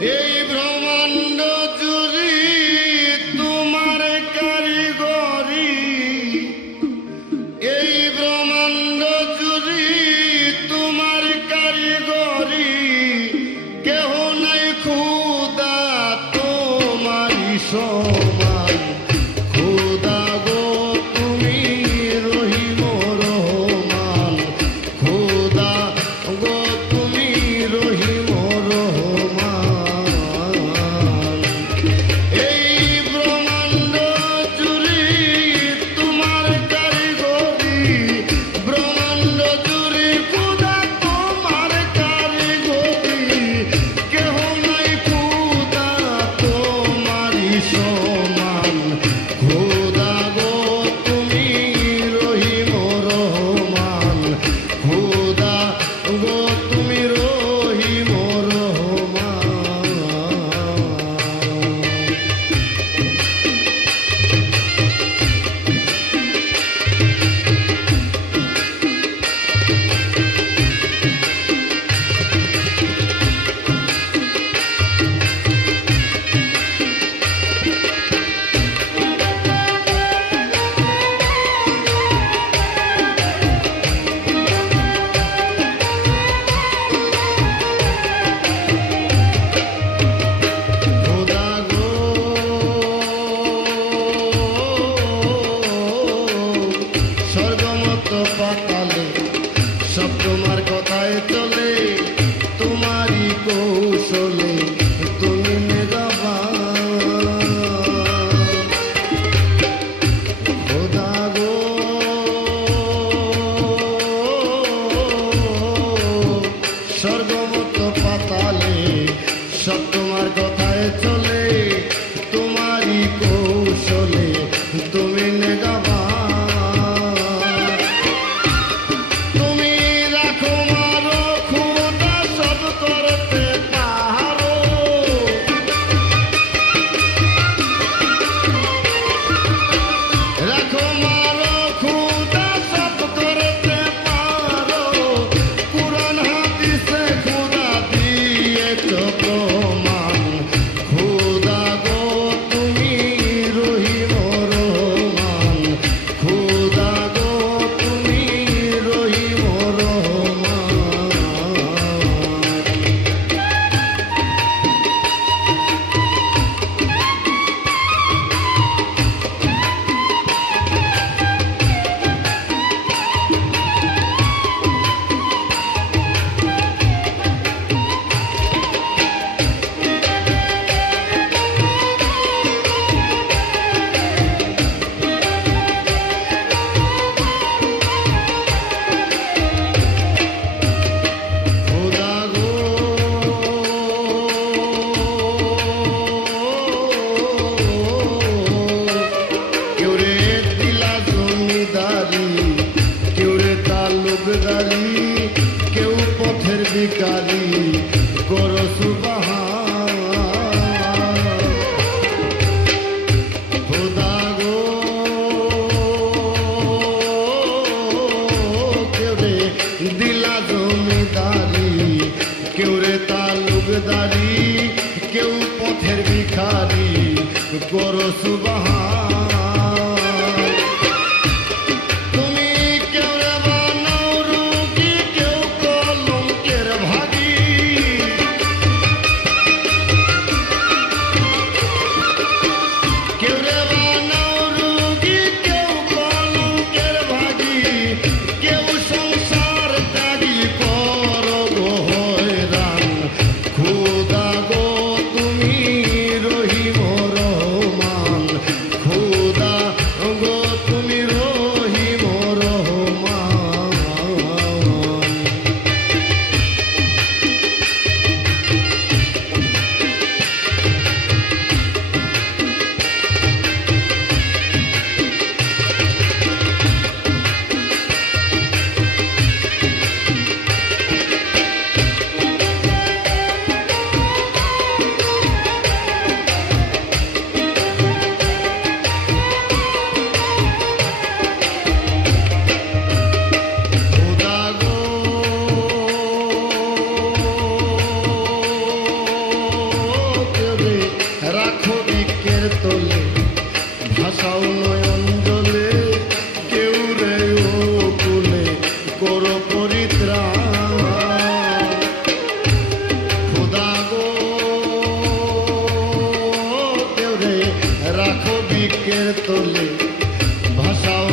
Abraham. কেউ পথের বিকারি করো দিলা কেউ রে কেউ পথের ভিখারি করো সুবাহা বৃক্ষের তলে